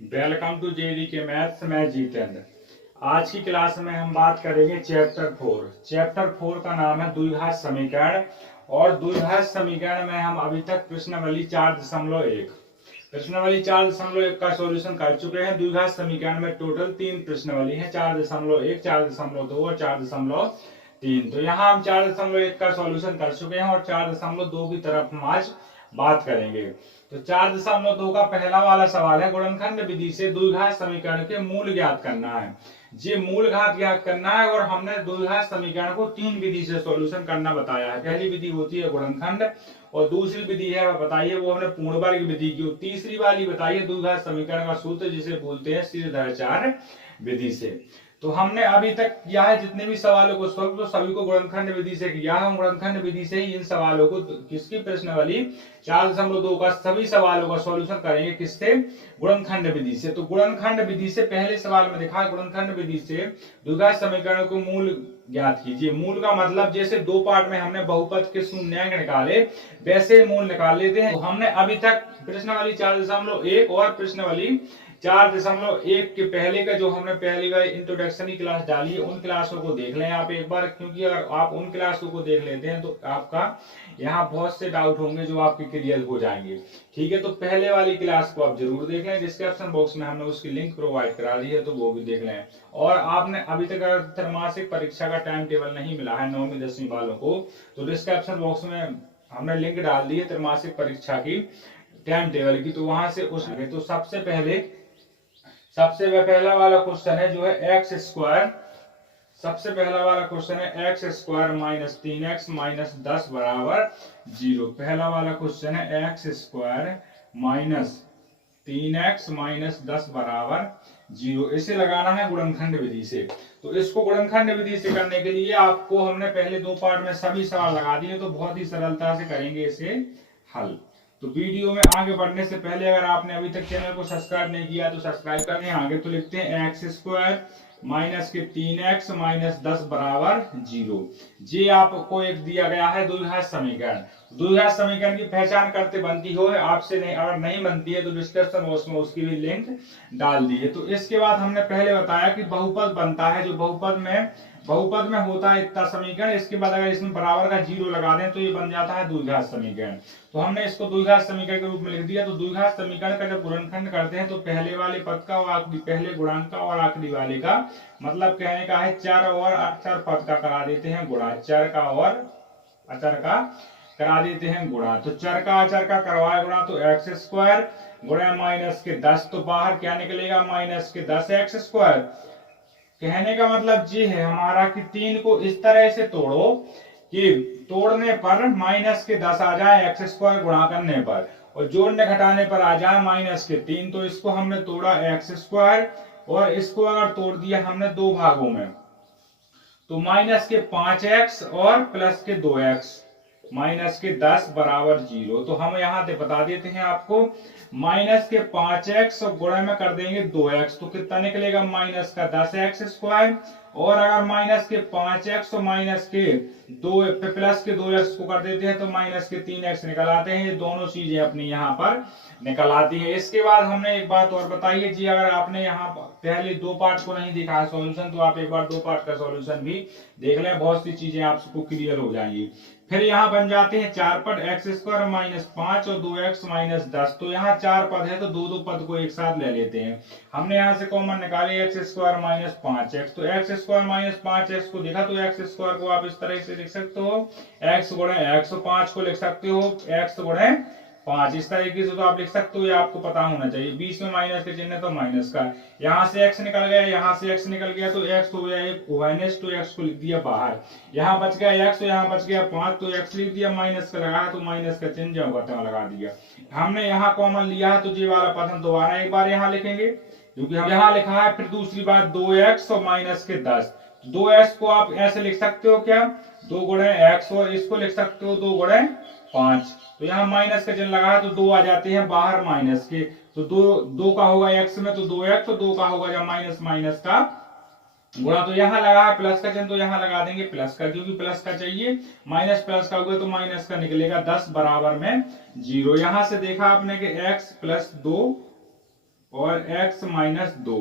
Welcome to JD के maths. मैं जितेंद्र। आज की क्लास में हम बात करेंगे चैप्टर 4। चैप्टर 4 का नाम है द्विघात समीकरण। और द्विघात समीकरण में हम अभी तक प्रश्नावली 4.1 का सॉल्यूशन कर चुके हैं। द्विघात समीकरण में टोटल 3 प्रश्नावली है, 4.1, 4.2 और 4.3। तो यहाँ हम 4.1 का सॉल्यूशन कर चुके हैं और 4.2 की तरफ हम आज बात करेंगे। तो 4.2 का पहला वाला सवाल है, गुणनखंड विधि से द्विघात समीकरण के मूल ज्ञात करना है। ये मूल घात ज्ञात करना है और हमने द्विघात समीकरण को 3 विधि से सॉल्यूशन करना बताया है। पहली विधि होती है गुणनखंड और दूसरी विधि है बताइए वो हमने पूर्ण वर्ग विधि की। तीसरी वाली बताइए द्विघात समीकरण का सूत्र जिसे बोलते हैं श्रीधराचार्य विधि से। तो हमने अभी तक किया है जितने भी सवालों को सॉल्व तो सभी को गुणनखंड विधि से किया है। हम गुणनखंड विधि से ही इन सवालों को किसकी प्रश्नावली 4.2 का सभी सवालों का सॉल्यूशन करेंगे। किससे? गुणनखंड विधि से। तो गुणनखंड विधि से पहले सवाल में देखा गुणनखंड विधि से द्विघात समीकरण को मूल ज्ञात कीजिए। मूल का मतलब जैसे दो पार्ट में हमने बहुपद के शून्यांक निकाले वैसे मूल निकाल लेते हैं। तो हमने अभी तक प्रश्नावली 4.1 और प्रश्नावली 4.1 के पहले का जो हमने पहली बार इंट्रोडक्शन की क्लास डाली है उन क्लासों को देख लें आप एक बार, क्योंकि अगर आप उन क्लासों को देख लेते हैं तो आपका यहाँ बहुत से डाउट होंगे जो आपके क्लियर हो जाएंगे। ठीक है, तो पहले वाली क्लास को आप जरूर देख लें। डिस्क्रिप्शन बॉक्स में हमने उसकी लिंक प्रोवाइड करा दी है तो वो भी देख लें। और आपने अभी तक अगर त्रैमासिक परीक्षा का टाइम टेबल नहीं मिला है 9वीं 10वीं वालों को तो डिस्क्रिप्शन बॉक्स में हमने लिंक डाल दी है त्रैमासिक परीक्षा की टाइम टेबल की, तो वहां से उस तो सबसे पहला वाला क्वेश्चन है जो है एक्स स्क्वायर। सबसे पहला वाला क्वेश्चन है x square minus 3x minus 10 बराबर 0। पहला वाला क्वेश्चन है x square minus 3x minus 10 बराबर 0। इसे लगाना है गुणनखंड विधि से। तो इसको गुणनखंड विधि से करने के लिए आपको हमने पहले दो पार्ट में सभी सवाल लगा दिए तो बहुत ही सरलता से करेंगे इसे हल। तो वीडियो में आगे बढ़ने से पहले अगर आपने अभी तक चैनल को सब्सक्राइब नहीं किया तो सब्सक्राइब कर लें। आगे तो लिखते हैं एक्स स्क्वायर माइनस के 3x माइनस 10 बराबर 0। ये आपको एक दिया गया है द्विघात समीकरण। द्विघात समीकरण की पहचान करते बनती हो आपसे नहीं, अगर नहीं बनती है तो डिस्क्रिप्शन बॉक्स में उसकी भी लिंक डाल दी है। तो इसके बाद हमने पहले बताया कि बहुपद बनता है, जो बहुपद में होता है इतना समीकरण। इसके बाद अगर इसमें बराबर का 0 लगा दें तो ये बन जाता है द्विघात समीकरण। तो हमने इसको द्विघात समीकरण के रूप में लिख दिया। तो द्विघात समीकरण का जब गुणनखंड करते हैं तो पहले वाले पद का और आखिरी पहले गुणांक का और आखिरी वाले का मतलब कहने का है चर और अचर पद का करा देते हैं गुणा, चर का और अचर का करा देते हैं गुणा। तो चर का अचर का करवाए गुणा तो एक्स स्क्वायर गुणा माइनस के 10, तो बाहर क्या निकलेगा माइनस के 10 एक्स स्क्वायर। कहने का मतलब ये है हमारा कि 3 को इस तरह से तोड़ो कि तोड़ने पर माइनस के 10 आ जाए एक्स स्क्वायर गुणा करने पर, और जोड़ने घटाने पर आ जाए माइनस के 3। तो इसको हमने तोड़ा एक्स स्क्वायर और इसको अगर तोड़ दिया हमने दो भागों में तो माइनस के 5x और प्लस के 2x माइनस के 10 बराबर 0। तो हम यहाँ पे बता देते हैं आपको माइनस के 5x और गुणा में कर देंगे 2x तो कितना निकलेगा माइनस का 10x स्क्वायर। और अगर माइनस के 5x और माइनस के 2 प्लस के 2x को कर देते हैं तो माइनस के 3x निकल आते हैं। ये दोनों चीजें अपनी यहाँ पर निकल आती है। इसके बाद हमने एक बात और बताई है जी, अगर आपने यहाँ पहले दो पार्ट को नहीं देखा है सॉल्यूशन तो आप एक बार दो पार्ट का सॉल्यूशन भी देख लें, बहुत सी चीजें आपको क्लियर हो जाएंगी। फिर यहाँ बन जाते हैं चार पद एक्स स्क्वायर माइनस 5 और 2x माइनस 10। तो यहाँ चार पद है तो दो दो पद को एक साथ ले लेते हैं। हमने यहाँ से कॉमन निकाले एक्स स्क्वायर माइनस 5x। तो एक्स स्क्वायर माइनस 5x को देखा तो एक्स स्क्वायर को आप इस तरह से लिख सकते हो एक्स गुणे एक्स, 5 को लिख सकते हो एक्स गुणे 5। इस तरीके से तो आप लिख सकते हो, ये आपको पता होना चाहिए। बीच में माइनस के चिन्ह तो माइनस का, यहाँ से x निकल गया यहाँ से x निकल गया तो x हो गया एक माइनस, तो x को लिख दिया बाहर। यहाँ बच गया x तो यहाँ बच गया 5 तो x लिख दिया, माइनस का लगाया तो माइनस का चिन्ह जो होता है लगा दिया। हमने यहाँ कॉमन लिया है तो ये वाला पद हम दोबारा एक बार यहाँ लिखेंगे क्योंकि हम यहाँ लिखा है। फिर दूसरी बात 2x और माइनस के 10, 2x को आप ऐसे लिख सकते हो क्या 2 गुणे x, और इसको लिख सकते हो 2 गुणे 5। तो यहाँ माइनस का चिन्ह लगा है तो 2 आ जाते हैं बाहर माइनस के, तो 2 का होगा x में तो 2x, तो 2 का होगा जब माइनस माइनस का गुणा। तो यहाँ लगा है प्लस का चिन्ह तो यहाँ लगा देंगे प्लस का, क्योंकि प्लस का चाहिए। माइनस प्लस का होगा तो माइनस का निकलेगा 10 बराबर में 0। यहाँ से देखा आपने कि x प्लस 2 और x माइनस 2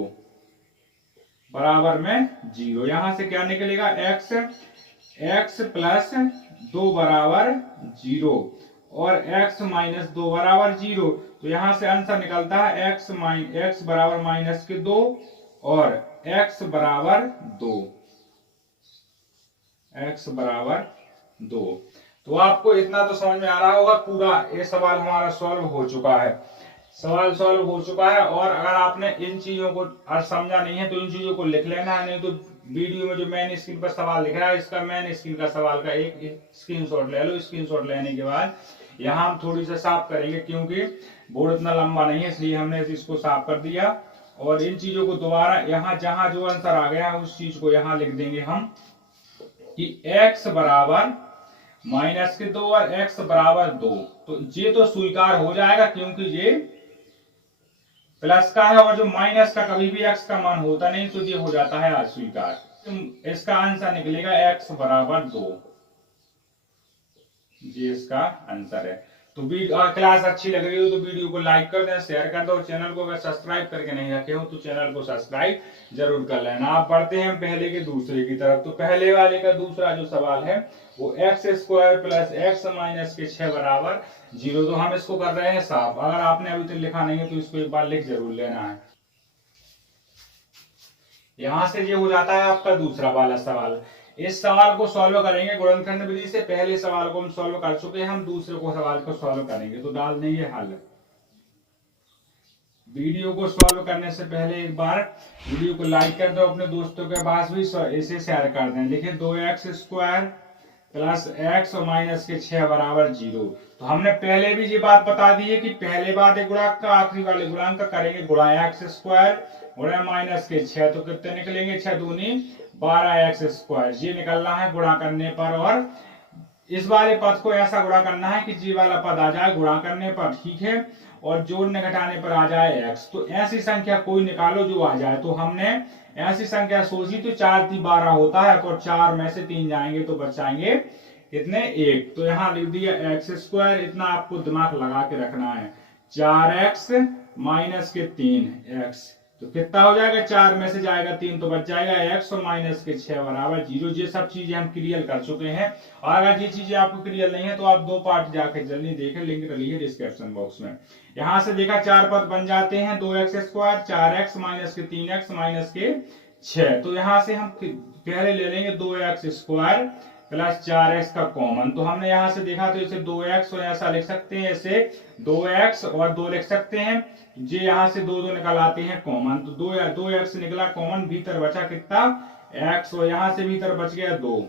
बराबर में 0। यहां से क्या निकलेगा, x प्लस 2 बराबर 0 और x माइनस 2 बराबर 0। तो यहां से आंसर निकलता है x बराबर माइनस के 2 और x बराबर 2, x बराबर 2। तो आपको इतना तो समझ में आ रहा होगा। पूरा ये सवाल हमारा सॉल्व हो चुका है, सवाल सॉल्व हो चुका है। और अगर आपने इन चीजों को समझा नहीं है तो इन चीजों को लिख लेना है, नहीं तो वीडियो में जो मेन स्क्रीन पर सवाल लिख रहा है इसका मेन स्क्रीन का सवाल का एक स्क्रीनशॉट ले लो। स्क्रीनशॉट लेने के बाद यहाँ हम थोड़ी सा साफ करेंगे, क्योंकि बोर्ड इतना लंबा नहीं है इसलिए हमने इसको साफ कर दिया। और इन चीजों को दोबारा यहाँ जहां जो आंसर आ गया है उस चीज को यहाँ लिख देंगे हम कि x बराबर माइनस के 2 और x बराबर 2। तो ये तो स्वीकार हो जाएगा क्योंकि ये प्लस का है, और जो माइनस का कभी भी x का मान होता नहीं तो ये हो जाता है अस्वीकार। इसका आंसर निकलेगा x बराबर 2, ये इसका आंसर है। तो क्लास अच्छी लग रही हो तो वीडियो को लाइक कर दें, शेयर कर दो। चैनल को अगर सब्सक्राइब करके नहीं रखे हो तो चैनल को सब्सक्राइब जरूर कर लेना। आप बढ़ते हैं पहले के दूसरे की तरफ। तो पहले वाले का दूसरा जो सवाल है वो x square plus x minus के 6 बराबर 0। तो हम इसको कर रहे हैं साफ। अगर आपने अभी तक लिखा नहीं है तो इसको एक बार लिख जरूर लेना है। यहां से ये हो जाता है आपका दूसरा वाला सवाल। इस सवाल को सॉल्व करेंगे गुणनखंड विधि से। पहले सवाल को हम सॉल्व कर चुके हैं, हम दूसरे को सवाल को सॉल्व करेंगे। तो डाल देंगे हल। वीडियो को सॉल्व करने से पहले एक बार वीडियो को लाइक कर दो, अपने दोस्तों के पास भी इसे शेयर कर दें। देखिए 2x स्क्वायर प्लस x और माइनस के 6 बराबर 0। तो हमने पहले भी ये बात बता दी है कि पहले बात है गुणांक का, आखिरी वाले गुणांक का करेंगे गुणा x स्क्वायर गुणा माइनस के 6। तो कितने निकलेंगे, 6 दूनी 12x स्क्वायर। ये निकलना है गुणा करने पर, और इस वाले पद को ऐसा गुणा करना है कि जी वाला पद आ जाए गुणा करने पर, ठीक है, और जोड़ने घटाने पर आ जाए x। तो ऐसी संख्या कोई निकालो जो आ जाए। तो हमने ऐसी संख्या सोची तो 4 3 12 होता है, और 4 में से 3 जाएंगे तो बचाएंगे कितने, 1। तो यहाँ लिख दिया x स्क्वायर। इतना आपको दिमाग लगा के रखना है, 4x माइनस के 3x। तो कितना हो जाएगा, 4 में से जाएगा 3 तो बच जाएगा x और माइनस के 6 बराबर 0। ये सब चीजें हम क्लियर कर चुके हैं। और अगर ये चीजें आपको क्लियर नहीं है तो आप 2 पार्ट जाके जल्दी देखें, लिंक डली है डिस्क्रिप्शन बॉक्स में। यहां से देखा 4 पद बन जाते हैं, 2x स्क्वायर 4x माइनस के 3x माइनस के 6। तो यहां से हम पहले ले लेंगे 2x स्क्वायर प्लस 4x का कॉमन। तो हमने यहां से देखा तो इसे 2x और ऐसा लिख सकते हैं, इसे 2x और 2 लिख सकते हैं। ये यहां से 2 2 निकल आते हैं कॉमन। तो 2x निकला कॉमन, भीतर बचा कितना, x, और यहां से भीतर बच गया 2।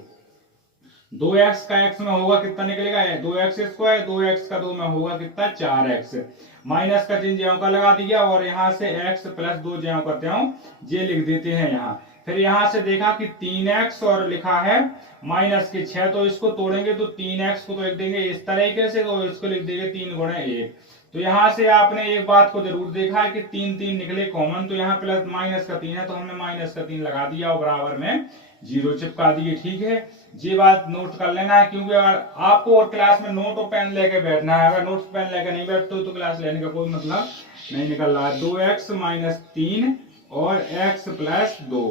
2x का x में होगा कितना निकलेगा, 2x स्क्वायर, 2x का 2 में होगा कितना, 4x। माइनस का चिन्ह ज्यों का लगा दिया, और यहाँ से x प्लस 2 ज्यों का त्यों ये लिख देते हैं यहाँ। फिर यहाँ से देखा कि 3x और लिखा है माइनस के 6। तो इसको तोड़ेंगे तो 3x को तो लिख देंगे इस तरीके से, तो इसको लिख देंगे 3 गुणे 1। तो यहाँ से आपने एक बात को जरूर देखा है कि 3 3 निकले कॉमन। तो यहाँ प्लस माइनस का 3 है तो हमने माइनस का 3 लगा दिया और बराबर में 0 चिपका दिए, ठीक है। ये बात नोट कर लेना है, क्योंकि अगर आपको और क्लास में नोट और पेन लेके बैठना है, अगर नोट पेन लेके नहीं बैठते तो क्लास लेने का कोई मतलब नहीं निकल रहा है। 2x माइनस 3 और x प्लस 2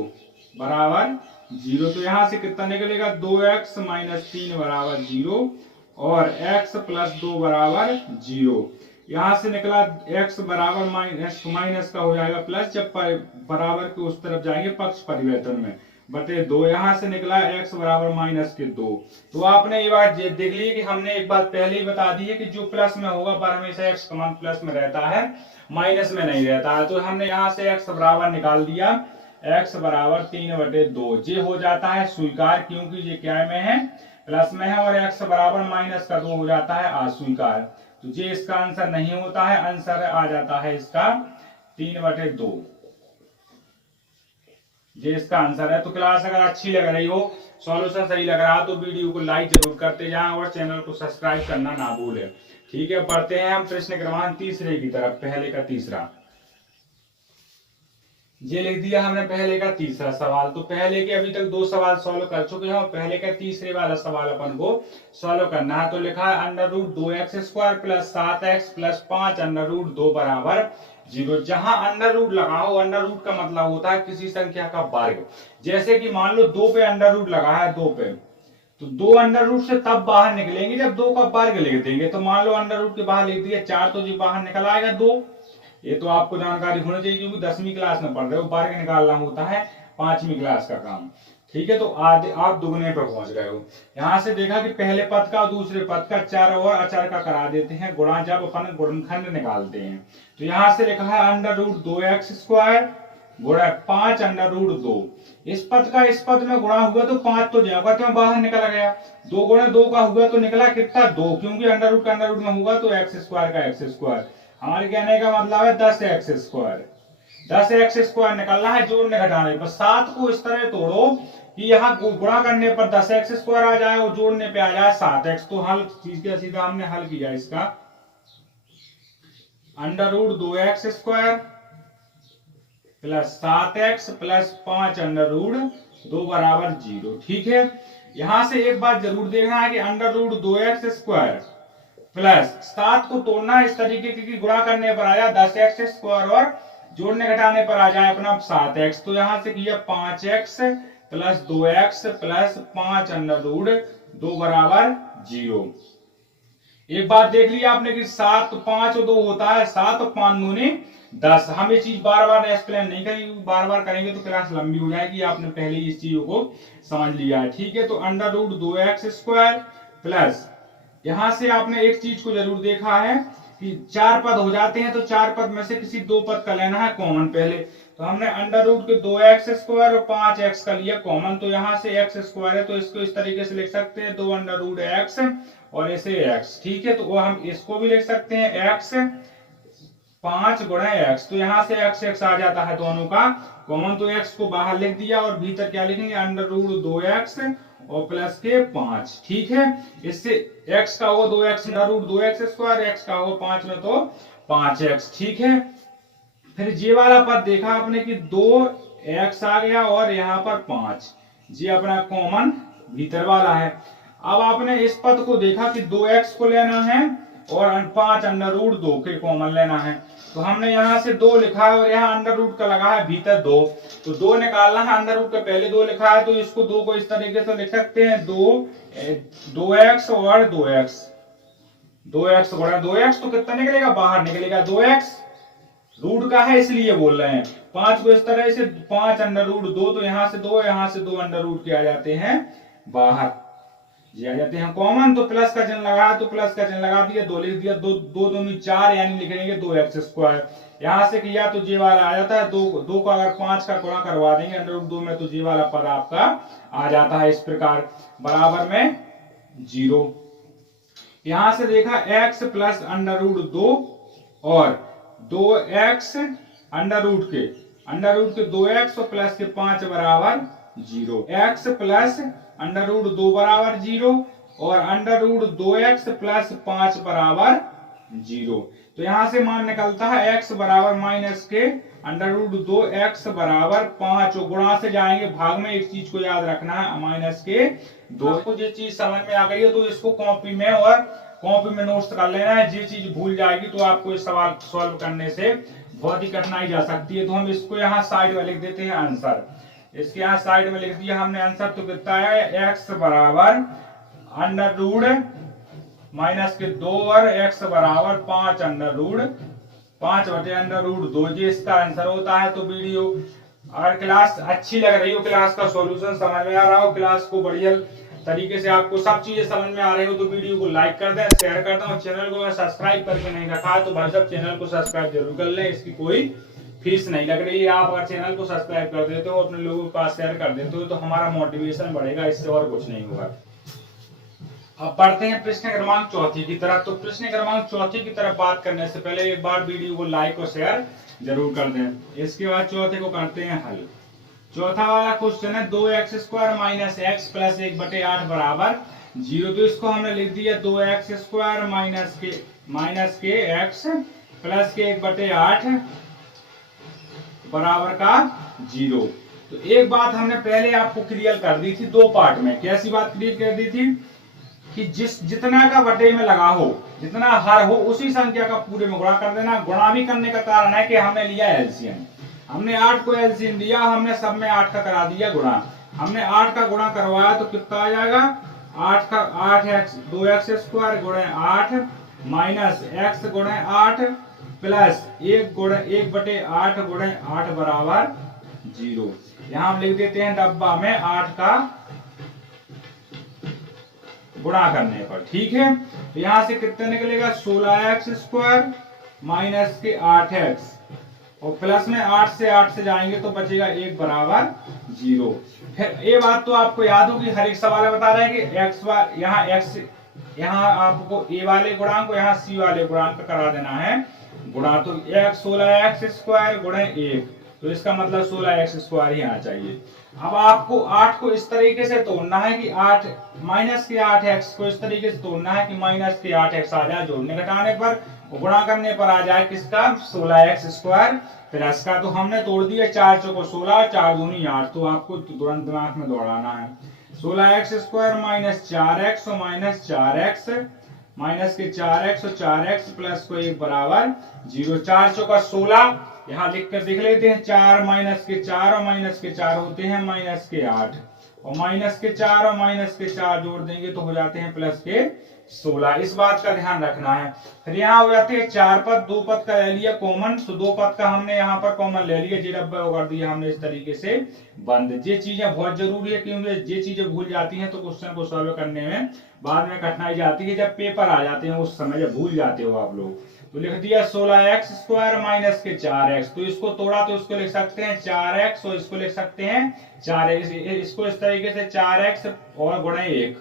बराबर 0। तो यहाँ से कितना निकलेगा, 2x माइनस 3 बराबर 0 और x प्लस 2 बराबर 0। यहाँ से निकला x बराबर माइनस का हो जाएगा प्लस, जब बराबर के उस तरफ जाएंगे पक्ष परिवर्तन में, बटे 2। यहाँ से निकला x बराबर माइनस के 2। तो आपने ये बात देख ली कि हमने एक बात पहले ही बता दी है कि जो प्लस में होगा पर हमेशा x का मान प्लस में रहता है, माइनस में नहीं रहता है। तो हमने यहाँ से x बराबर निकाल दिया, x बराबर 3/2। ये हो जाता है स्वीकार, क्योंकि ये क्या में है, प्लस में है, और x बराबर माइनस का 2 हो जाता है अस्वीकार। तो ये इसका आंसर नहीं होता है, आंसर आ जाता है इसका 3/2। ये इसका आंसर है। तो क्लास अगर अच्छी लग रही हो, सॉल्यूशन सही लग रहा है तो वीडियो को लाइक जरूर करते जाएं और चैनल को सब्सक्राइब करना ना भूलें, ठीक है। बढ़ते हैं हम प्रश्न क्रमांक तीसरे की तरफ। पहले का तीसरा ये लिख दिया हमने, पहले का तीसरा सवाल। तो पहले के अभी तक 2 सवाल सॉल्व कर चुके हैं और पहले का तीसरे वाला सवाल अपन को सॉल्व करना है। तो लिखा है under root 2x square plus 7x plus 5 under root 2 बराबर जीरो। जहां अंडर रूट लगा हो, अंडर रूट का मतलब होता है किसी संख्या का वर्ग। जैसे कि मान लो 2 पे अंडर रूट लगा है, 2 पे, तो 2 अंडर रूट से तब बाहर निकलेंगे जब 2 का वर्ग लिख देंगे। तो मान लो अंडर रूट के बाहर लिख दिया 4, तो जी बाहर निकल आएगा 2। ये तो आपको जानकारी होनी चाहिए क्योंकि 10वीं क्लास में पढ़ रहे हो, वर्ग निकालना होता है 5वीं क्लास का काम। ठीक है, तो आधे आप दुगने पे पहुंच गए हो। यहां से देखा कि पहले पद का और दूसरे पद का चर और अचर का करा देते हैं गुणा जब अपन गुणनखंड निकालते हैं। तो यहां से लिखा है अंडर रूट 2x² गुणा 5 अंडर रूट 2। इस पद का इस पद में गुणा हुआ तो 5 तो जाएगा, तो बाहर निकल गया। 2 गुणा 2 का हुआ तो निकला कितना 2, क्योंकि अंडर रूट का अंडर रूट में हुआ तो x² का x²। हमारे कहने का मतलब है 10x²। 10x² निकलना है जोड़ने घटाने पर। 7 को इस तरह तोड़ो कि यहाँ गुणा करने पर 10x² आ जाए और जोड़ने पे आ जाए 7x। तो हल सीधा सीधा हमने हल किया इसका, under root 2x² plus 7x plus 5 under root 2 बराबर 0। ठीक है, यहां से एक बात जरूर देखना है कि अंडर रूट 2x² प्लस 7 को तोड़ना इस तरीके की गुणा करने पर आ जाए 10x² और जोड़ने घटाने पर आ जाए अपना 7x। तो यहां से किया 5x plus 2x plus 5 under root 2 बराबर 0। एक बात देख लिया आपने कि 7 5 और 2 होता है 7 और 5 दूनी 10। हम ये चीज बार बार एक्सप्लेन नहीं करेंगे, बार बार करेंगे तो क्लास लंबी हो जाएगी। आपने पहले इस चीजों को समझ लिया है। ठीक है, तो अंडर रूट 2x² प्लस यहां से आपने एक चीज को जरूर देखा है कि 4 पद हो जाते हैं, तो 4 पद में से किसी 2 पद का लेना है कॉमन पहले। तो हमने अंडर रूट के 2x² और 5x का लिया कॉमन। तो यहां से x² है तो इसको इस तरीके से लिख सकते हैं 2 अंडर रूट x और ऐसे x। ठीक है, तो वो हम इसको भी लिख सकते हैं x 5 गुणा x। तो यहां से x आ जाता है दोनों का कॉमन, तो x को बाहर लिख दिया और भीतर क्या लिखेंगे अंडर रूट 2x और प्लस के 5। ठीक है, इससे x का हो 2x under root 2x², x का हो 5 में तो 5x। ठीक है, फिर ये वाला पद देखा आपने कि 2x आ गया और यहाँ पर 5, ये अपना कॉमन भीतर वाला है। अब आपने इस पद को देखा कि 2x को लेना है और 5 अंडर रूट 2 के कॉमन लेना है। तो हमने यहाँ से 2 लिखा है और यहाँ अंडर रूट का लगा है भीतर 2, तो 2 निकालना है। अंडर रूट के पहले 2 लिखा है तो इसको 2 को इस तरीके से लिख सकते हैं 2x और 2x। 2x गुणा 2x तो कितना निकलेगा, बाहर निकलेगा 2x। रूट का है इसलिए बोल रहे हैं। 5 को इस तरह से 5 अंडर रूट 2, तो यहाँ से 2 यहाँ से 2 अंडर रूट के आ जाते हैं बाहर, ये आ जाते हैं कॉमन। तो प्लस का चिन्ह लगाया तो प्लस का चिन्ह लगा दिया, 2 लिख दिया, 2 दूनी 4 यानी लिखेंगे 2x²। यहां से किया तो जे वाला आ जाता है 2 का अगर 5 का गुणा करवा देंगे अंडर रूट 2 में तो जे वाला पद आपका आ जाता है इस प्रकार बराबर में 0। यहां से देखा x प्लस अंडर रूट 2 और 2x अंडर रूट के 2x और प्लस के 5 बराबर 0। x प्लस अंडर रूट 2 बराबर 0 और अंडर रूट 2x प्लस 5 बराबर 0। तो यहां से मान निकलता है x बराबर माइनस के अंडर रूट 2x बराबर 5। और गुणा से जाएंगे भाग में, एक चीज को याद रखना है माइनस के 2। आपको जो चीज समझ में आ गई है तो इसको कॉपी में नोट्स कर लेना है। जो चीज भूल जाएगी तो आपको इस सवाल सॉल्व करने से बहुत ही कठिनाई जा सकती है। तो हम इसको यहाँ साइड में लिख देते हैं आंसर। इसके यहाँ साइड में लिख दिया हमने आंसर। तो कितना है x बराबर अंडर रूट माइनस के 2 और x बराबर 5 अंडर रूट 5 बटे अंडर रूट 2, ये इसका आंसर होता है। तो वीडियो अगर क्लास अच्छी लग रही हो, क्लास का सॉल्यूशन समझ में आ रहा हो, क्लास को बढ़िया तरीके से आपको सब चीजें समझ में आ रही हो तो वीडियो को लाइक कर दें, शेयर कर दें और चैनल को सब्सक्राइब करके नहीं रखा है तो भाई साहब चैनल को सब्सक्राइब जरूर कर लें। इसकी कोई फीस नहीं लग रही है। आप अगर चैनल को सब्सक्राइब कर देते हो, अपने लोगों के पास शेयर कर देते हो तो हमारा मोटिवेशन बढ़ेगा, इससे और कुछ नहीं होगा। अब पढ़ते हैं प्रश्न क्रमांक 4 की तरफ। तो प्रश्न क्रमांक 4 की तरफ बात करने से पहले एक बार वीडियो को लाइक और शेयर जरूर कर दें। इसके बाद 4 को करते हैं हल। चौथा वाला क्वेश्चन है 2x² माइनस x प्लस 1/8 बराबर 0। तो इसको हमने लिख दिया 2x² माइनस के x प्लस के 1/8 बराबर का 0। तो एक बात हमने पहले आपको क्लियर कर दी थी 2 पार्ट में। कैसी बात क्लियर कर दी थी कि जितना का बटे में लगा हो, जितना हर हो, उसी संख्या का पूरे में गुणा कर देना। गुणा भी करने का कारण है कि हमने लिया एलसीएम, हमने 8 को एलसीएम लिया, हमने सब में 8 का करा दिया गुणा। हमने 8 का गुणा करवाया तो कितना आ जाएगा, 8 का 8x 2x स्क्वायर गुणे 8 माइनस x गुणे 8 प्लस 1 बटे 8 गुणे 8 बराबर 0। यहां हम लिख देते हैं डब्बा में 8 का गुणा करने पर। ठीक है, तो यहां से कितना निकलेगा, 16x स्क्वायर माइनस के 8x और प्लस में 8 से जाएंगे तो बचेगा 1 बराबर 0। फिर ये बात तो आपको याद होगी, हर एक सवाल में बता रहे हैं कि x यहाँ x यहाँ आपको a वाले गुणांक को यहाँ c वाले गुणांक का करा देना है गुणा। तो 16x स्क्वायर गुणे 1, तो इसका मतलब 16x स्क्वायर ही आना चाहिए। अब आपको 8 को इस तरीके से तोड़ना है कि 8 माइनस के 8x को इस तरीके से तोड़ना है कि माइनस के 8x आ जाए जोड़ने घटाने पर, गुणा करने पर आ जाए किसका, 16x स्क्वायर प्लस का। तो हमने तोड़ दिया 4 चौको 16, 4 दूनी 8, तो आपको तुरंत दिमाग में दौड़ाना है 16x स्क्वायर माइनस 4x और माइनस 4x माइनस के 4x और 4x प्लस को 1 बराबर 0। 4 चौका 16, यहाँ लिख कर देख लेते हैं, 4 माइनस के 4 और माइनस के 4 होते हैं माइनस के 8 और माइनस के 4 और माइनस के 4 जोड़ देंगे तो हो जाते हैं प्लस के 16। इस बात का ध्यान रखना है। फिर यहाँ हो जाते हैं 4 पद, 2 पद का ले लिया कॉमन, तो 2 पद का हमने यहाँ पर कॉमन ले लिया, जी डब्बा कर दिया हमने इस तरीके से बंद। ये चीजें बहुत जरूरी है क्योंकि ये चीजें भूल जाती हैं तो क्वेश्चन को सॉल्व करने में बाद में कठिनाई जाती है, जब पेपर आ जाते हैं उस समय जब भूल जाते हो आप लोग। तो लिख दिया 16x स्क्वायर माइनस के 4x, तो इसको तोड़ा तो इसको लिख सकते हैं 4x और इसको लिख सकते हैं 4x, इसको इस तरीके से 4x और गुणे 1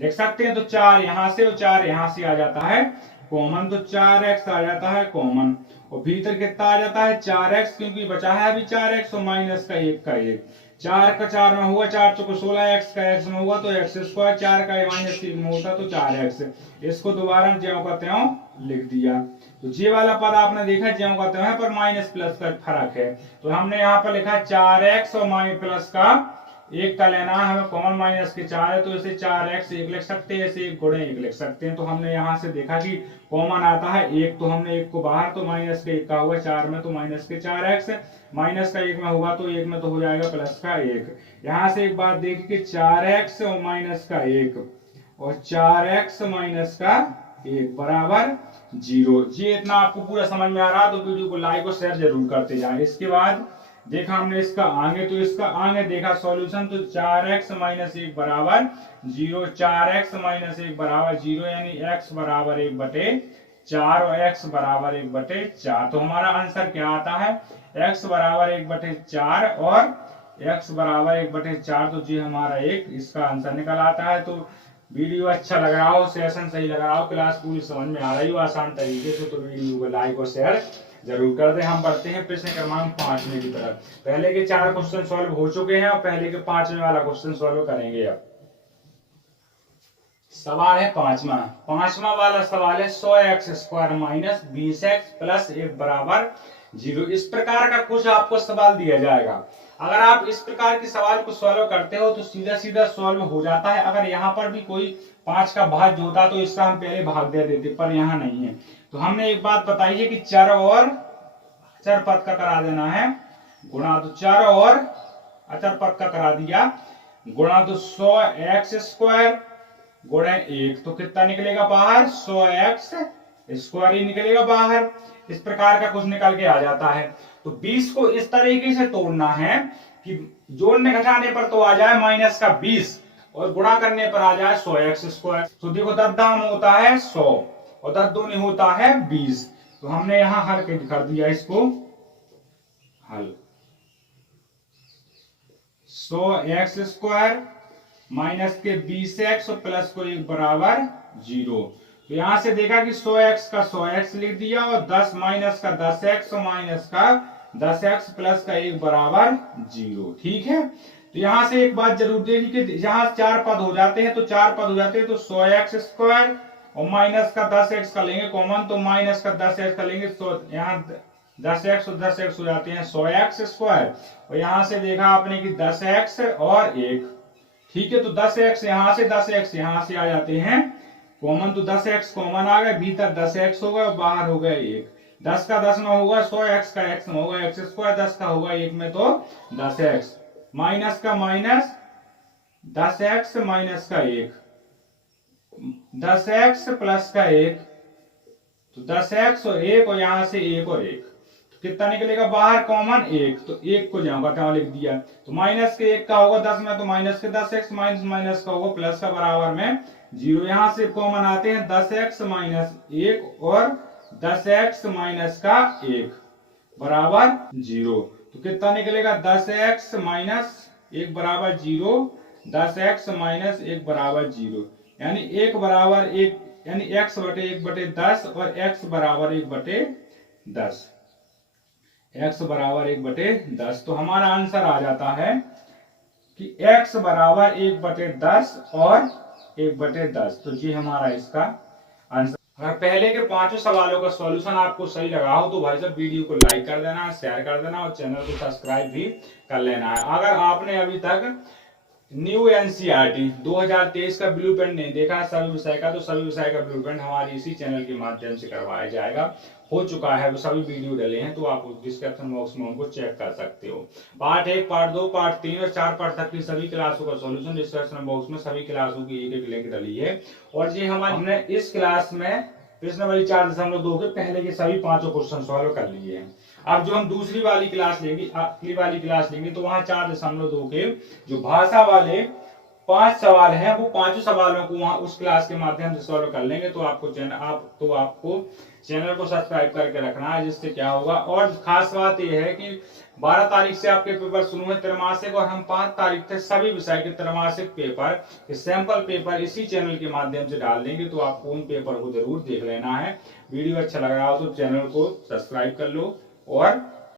लिख सकते हैं। तो 4 यहां से और 4 यहां से आ जाता है कॉमन, तो 4x आ जाता है कॉमन और भीतर कितना आ जाता है 4x, क्योंकि बचा है अभी 4x और माइनस का 1 का 1, 4 का 4 में हुआ 4 चौको 16, x का x में हुआ तो x स्क्वायर, 4 का माइनस 1 में होता तो 4x। इसको दोबारा ज्यों का त्यों लिख दिया। तो जे वाला पद आपने देखा ज्यों का त्यों है, पर माइनस प्लस का फर्क है, तो हमने यहाँ पर लिखा 4x और माइनस प्लस का 1 का लेना है हमें, कॉमन माइनस के 4 है तो इसे 4x 1 लिख सकते हैं, इसे 1 गुणे 1 लिख सकते हैं। तो हमने यहाँ से देखा कि कॉमन आता है 1, तो हमने 1 को बाहर, तो माइनस के 1 का हुआ 4 में तो माइनस के 4x, माइनस का 1 में हुआ तो 1 में तो हो जाएगा प्लस का 1। यहाँ से एक बात देखिए कि 4x और माइनस का 1 और 4x माइनस का 1 बराबर 0। ये इतना आपको पूरा समझ में आ रहा तो वीडियो को लाइक और शेयर जरूर करते जाएं। इसके बाद देखा हमने इसका आगे, तो इसका आगे देखा सॉल्यूशन, तो 4x माइनस 1 बराबर 0, 4x माइनस 1 बराबर 0, यानी x बराबर 1 बटे 4 और x बराबर 1 बटे 4। तो हमारा आंसर क्या आता है, x बराबर 1 बटे 4 और x बराबर 1 बटे 4, तो जी हमारा एक इसका आंसर निकल आता है। तो वीडियो अच्छा लग रहा हो, सेशन सही लग रहा हो, क्लास पूरी समझ में आ रही हो आसान तरीके से, तो वीडियो को लाइक और शेयर जरूर कर दें। हम बढ़ते हैं प्रश्न क्रमांक 5 की तरफ। पहले के 4 क्वेश्चन सॉल्व हो चुके हैं और पहले के 5वें वाला क्वेश्चन सॉल्व करेंगे। अब सवाल है 5वां वाला सवाल है 100x square minus 20x plus 1 बराबर 0। इस प्रकार का कुछ आपको सवाल दिया जाएगा। अगर आप इस प्रकार के सवाल को सॉल्व करते हो तो सीधा सीधा सॉल्व हो जाता है। अगर यहाँ पर भी कोई 5 का भाज्य होता तो इसका हम पहले भाग दे देते, पर यहाँ नहीं है। तो हमने एक बात बताई है कि चर और अचर पद का करा देना है गुणा, तो चर और अचर पद का करा दिया गुणा, तो 100x स्क्वायर गुणे 1, तो कितना निकलेगा बाहर, 100x स्क्वायर ही निकलेगा बाहर। इस प्रकार का कुछ निकल के आ जाता है। तो 20 को इस तरीके से तोड़ना है कि जोड़ने घटाने पर तो आ जाए माइनस का 20 और गुणा करने पर आ जाए 100x स्क्वायर। तो देखो 10 दाम होता है 100 और 10 दूनी होता है 20। तो हमने यहां हल कर दिया इसको हल, 100x स्क्वायर माइनस के 20x और प्लस को 1 बराबर 0। तो यहां से देखा कि 100x का 100x लिख दिया और 10 माइनस का 10x और माइनस का 10x प्लस का 1 बराबर 0। ठीक है, तो यहां से एक बात जरूर देखी कि यहां 4 पद हो जाते हैं, तो 4 पद हो जाते हैं, तो 100x स्क्वायर और माइनस का 10x का लेंगे कॉमन, तो माइनस का 10x का लेंगे, तो यहाँ 10x और 10x हो जाते हैं 100x स्क्वायर। और यहां से देखा आपने कि 10x और 1, ठीक है, तो 10x यहां से 10x यहां से आ जाते हैं कॉमन, तो 10x कॉमन आ गए, भीतर 10x होगा और बाहर हो गया 1। 10 का 10 में होगा 100, x का x में होगा x स्क्वायर, 10 का होगा 1 में तो 10x, माइनस का माइनस 10x माइनस का 1, 10x प्लस का 1, तो 10x और 1 और यहां से 1 और 1, तो कितना निकलेगा बाहर कॉमन 1, तो 1 को यहाँ घटाओ लिख दिया, तो माइनस के 1 का होगा 10 में तो माइनस के 10x, माइनस माइनस का होगा प्लस का बराबर में 0। यहां से कॉमन आते हैं 10x माइनस 1 और 10x माइनस का 1 बराबर 0, तो कितना निकलेगा 10x माइनस 1 बराबर 0, 10x माइनस 1 बराबर 0, यानी 1 बराबर 1, यानी x बटे 1 बटे 10 और x बराबर 1 बटे 10, x बराबर 1 बटे 10, तो हमारा आंसर आ जाता है कि x बराबर 1 बटे 10 और 1 बटे 10, तो ये हमारा इसका आंसर। अगर पहले के 5 सवालों का सॉल्यूशन आपको सही लगा हो तो भाई साहब वीडियो को लाइक कर देना, शेयर कर देना और चैनल को सब्सक्राइब भी कर लेना है। अगर आपने अभी तक न्यू एनसीईआरटी 2023 का ब्लूप्रिंट नहीं देखा सभी विषय का, तो सभी विषय का ब्लूप्रिंट हमारे इसी चैनल के माध्यम से करवाया जाएगा, हो चुका है, वो सभी वीडियो डले हैं, तो आप डिस्क्रिप्शन बॉक्स में उनको चेक कर सकते हो। पार्ट 1, पार्ट 2, पार्ट 3 और 4 पार्ट तक की सभी क्लासों का सॉल्यूशन डिस्क्रिप्शन बॉक्स में सभी क्लासों की एक एक लिंक डली है। और ये हमने इस क्लास में प्रश्न वाली 4.2 के पहले के सभी 5 क्वेश्चन सॉल्व कर लिए हैं। अब जो हम दूसरी वाली क्लास लेंगे, अगली वाली क्लास लेंगे, तो वहां 4.2 के जो भाषा वाले 5 सवाल हैं वो 5 सवालों को वहां उस क्लास के माध्यम से सॉल्व कर लेंगे। तो आपको चैनल को सब्सक्राइब करके रखना है, जिससे क्या होगा। और खास बात यह है कि 12 तारीख से आपके पेपर शुरू है त्रैमासिक, और हम 5 तारीख तक सभी विषय के त्रैमासिक पेपर के सैंपल पेपर इसी चैनल के माध्यम से डाल देंगे, तो आपको उन पेपर को जरूर देख लेना है। वीडियो अच्छा लग रहा हो तो चैनल को सब्सक्राइब कर लो और